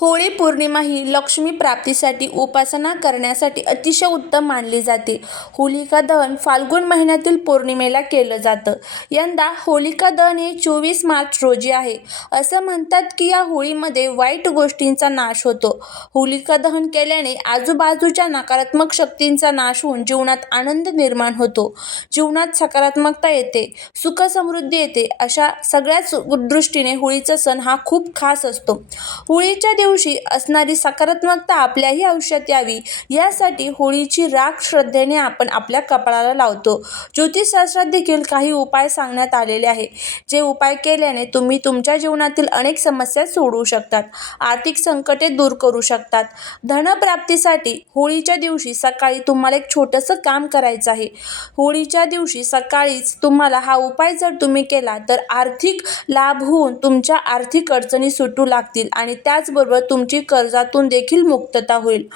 होळी पौर्णिमा ही लक्ष्मी प्राप्तीसाठी उपासना करण्यासाठी अतिशय उत्तम मानली जाते. होलिका दहन फाल्गुन महिन्यातील पौर्णिमेला केलं जातं. यंदा होलिका दहन हे चोवीस मार्च रोजी आहे. असं म्हणतात की या होळीमध्ये वाईट गोष्टींचा नाश होतो. होलिका दहन केल्याने आजूबाजूच्या नकारात्मक शक्तींचा नाश होऊन जीवनात आनंद निर्माण होतो. जीवनात सकारात्मकता येते सुख समृद्धी येते अशा सगळ्याच दृष्टीने होळीचा सण हा खूप खास असतो. होळीच्या दिवशी असणारी सकारात्मकता आपल्याही आयुष्यात यावी. यासाठी होळीची राख श्रद्धेने आपण आपल्या कपाळाला लावतो. ज्योतिषशास्त्रात देखील काही उपाय सांगण्यात आलेले आहे. जे उपाय केल्याने तुम्ही तुमच्या जीवनातील अनेक समस्या सोडवू शकतात. आर्थिक संकटे दूर करू शकतात. धनप्राप्तीसाठी होळीच्या दिवशी सकाळी तुम्हाला एक छोटंसं काम करायचं आहे. होळीच्या दिवशी सकाळीच तुम्हाला हा उपाय जर तुम्ही केला तर आर्थिक लाभ होऊन तुमच्या आर्थिक अडचणी सुटू लागतील आणि त्याच त्याचबरोबर तुमची कर्जातून देखील मुक्तता होईल.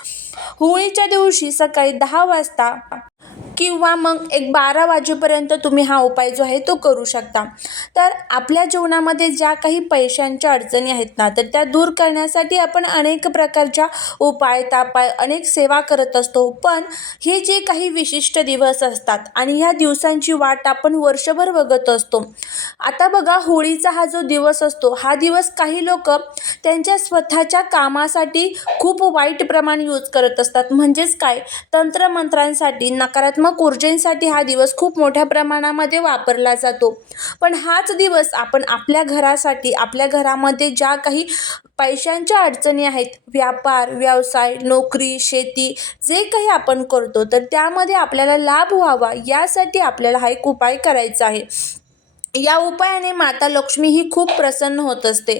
होळीच्या दिवशी सकाळी दहा वाजता किंवा मग एक बारा वाजेपर्यंत तुम्ही हा उपाय जो आहे तो करू शकता. तर आपल्या जीवनामध्ये ज्या काही पैशांच्या अडचणी आहेत ना तर त्या दूर करण्यासाठी आपण अनेक प्रकारच्या उपाय तापाय अनेक सेवा करत असतो. पण हे जे काही विशिष्ट दिवस असतात आणि ह्या दिवसांची वाट आपण वर्षभर बघत असतो. आता बघा होळीचा हा जो दिवस असतो हा दिवस काही लोक त्यांच्या स्वतःच्या कामासाठी खूप वाईट प्रमाण यूज करत असतात. म्हणजेच काय? तंत्रमंत्रांसाठी नकारात्मक ऊर्जेसाठी हा दिवस खूप मोठ्या प्रमाणामध्ये वापरला जातो. पण हाच दिवस आपण आपल्या घरासाठी आपल्या घरामध्ये ज्या काही पैशांच्या अडचणी आहेत व्यापार व्यवसाय नोकरी शेती जे काही आपण करतो तर त्यामध्ये आपल्याला लाभ व्हावा यासाठी आपल्याला हा एक उपाय करायचा आहे. या उपायाने माता लक्ष्मी ही खूप प्रसन्न होत असते.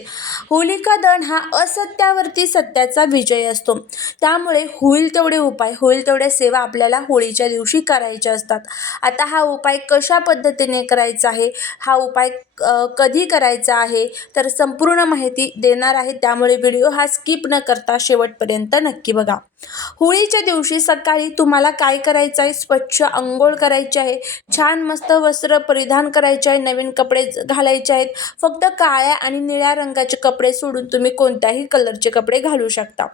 होलिका दहन हा असत्यावरती सत्याचा विजय असतो. त्यामुळे होईल तेवढे उपाय होईल तेवढ्या सेवा आपल्याला होळीच्या दिवशी करायच्या असतात. आता हा उपाय कशा पद्धतीने करायचा आहे? हा उपाय कधी करायचा आहे तर संपूर्ण माहिती देणार आहे. त्यामुळे व्हिडिओ हा स्किप न करता शेवटपर्यंत नक्की बघा. होळीच्या दिवशी सकाळी तुम्हाला काय करायचं आहे? स्वच्छ आंघोळ करायची आहे. छान मस्त वस्त्र परिधान करायचे आहे. नवीन कपडे घालायचे आहेत. फक्त काळ्या आणि निळ्या रंगाचे कपडे सोडून तुम्ही कोणत्याही कलरचे कपडे घालू शकता.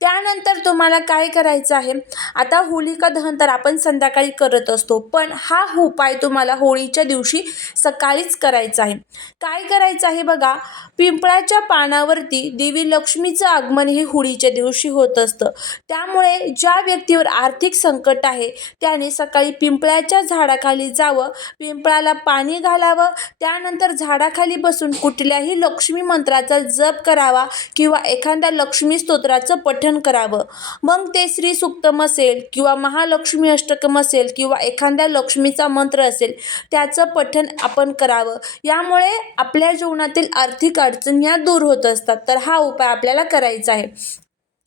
त्यानंतर तुम्हाला काय करायचं आहे? आता होलिका दहन तर आपण संध्याकाळी करत असतो. पण हा उपाय तुम्हाला होळीच्या दिवशी सकाळीच करायचा आहे. काय करायचं आहे बघा? पिंपळाच्या पानावरती देवी लक्ष्मीचं आगमन हे होळीच्या दिवशी होत असतं. त्यामुळे ज्या व्यक्तीवर आर्थिक संकट आहे त्याने सकाळी पिंपळाच्या झाडाखाली जावं पिंपळाला पाणी घालावं त्यानंतर झाडाखाली बसून कुठल्याही लक्ष्मी मंत्राचा जप करावा किंवा एखाद्या लक्ष्मी स्तोत्राचं पठण करावं. मग ते श्री सुक्तम असेल किंवा महालक्ष्मी अष्टकम असेल किंवा एखाद्या लक्ष्मीचा मंत्र असेल त्याचं पठण आपण करावं. यामुळे आपल्या जीवनातील आर्थिक अडचणी या दूर होत असतात. तर हा उपाय आपल्याला करायचा आहे.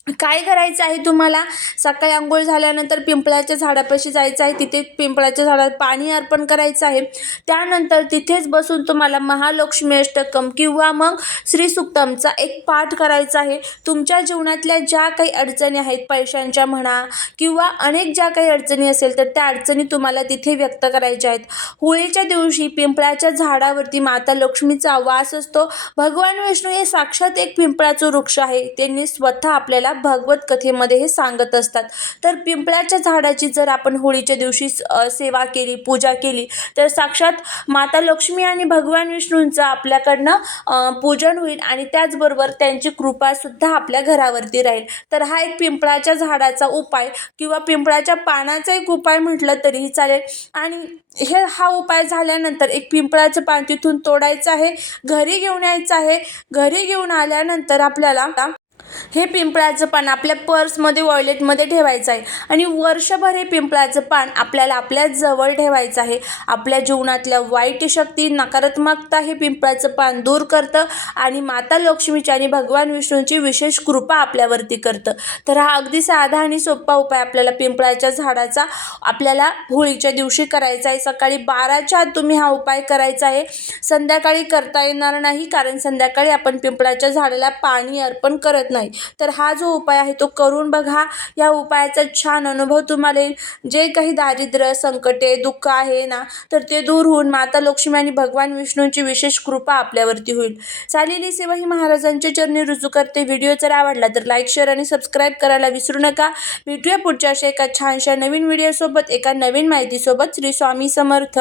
काय करायचं आहे तुम्हाला? सकाळी आंघोळ झाल्यानंतर पिंपळाच्या झाडापाशी जायचं आहे. तिथे पिंपळाच्या झाडात पाणी अर्पण करायचं आहे. त्यानंतर तिथेच बसून तुम्हाला महालक्ष्मी अष्टकम किंवा मग श्री सुक्तमचा एक पाठ करायचा आहे. तुमच्या जीवनातल्या ज्या काही अडचणी आहेत पैशांच्या म्हणा किंवा अनेक ज्या काही अडचणी असेल तर त्या अडचणी तुम्हाला तिथे व्यक्त करायच्या आहेत. होळीच्या दिवशी पिंपळाच्या झाडावरती माता लक्ष्मीचा वास असतो. भगवान विष्णू हे साक्षात एक पिंपळाचं वृक्ष आहे. त्यांनी स्वतः आपल्याला भगवत कथेमध्ये हे सांगत असतात. तर पिंपळाच्या झाडाची जर आपण होळीच्या दिवशी सेवा केली पूजा केली तर साक्षात माता लक्ष्मी आणि भगवान विष्णूंचं आपल्याकडनं पूजन होईल आणि त्याचबरोबर त्यांची कृपासुद्धा आपल्या घरावरती राहील. तर हा एक पिंपळाच्या झाडाचा उपाय किंवा पिंपळाच्या पानाचा एक उपाय म्हटलं तरीही चालेल. आणि हे हा उपाय झाल्यानंतर एक पिंपळाचं पान तिथून तोडायचं आहे घरी घेऊन यायचं आहे. घरी घेऊन आल्यानंतर आपल्याला हे पिंपळाचं पान आपल्या पर्समध्ये वॉयलेटमध्ये ठेवायचं आहे. आणि वर्षभर हे पिंपळाचं पान आपल्याला आपल्या जवळ ठेवायचं आहे. आपल्या जीवनातल्या वाईट शक्ती नकारात्मकता हे पिंपळाचं पान दूर करतं आणि माता लक्ष्मीची आणि भगवान विष्णूंची विशेष कृपा आपल्यावरती करतं. तर हा अगदी साधा आणि सोपा उपाय आपल्याला पिंपळाच्या झाडाचा आपल्याला होळीच्या दिवशी करायचा आहे. सकाळी बाराच्या आत तुम्ही हा उपाय करायचा आहे. संध्याकाळी करता येणार नाही कारण संध्याकाळी आपण पिंपळाच्या झाडाला पाणी अर्पण करत नाही. तर हा जो उपाय आहे तो करून बघा. या उपायाचा छान अनुभव तुम्हाला येईल. जे काही दारिद्र्य संकटे दुःख आहे ना तर ते दूर होऊन माता लक्ष्मी आणि भगवान विष्णूंची विशेष कृपा आपल्यावरती होईल. चालेली सेवा ही महाराजांच्या चरणी रुजू करते. व्हिडिओ जर आवडला तर लाईक शेअर आणि सबस्क्राईब करायला विसरू नका. भेटूया पुढच्या अशा एका छानशा नवीन व्हिडिओसोबत एका नवीन माहितीसोबत. श्री स्वामी समर्थ.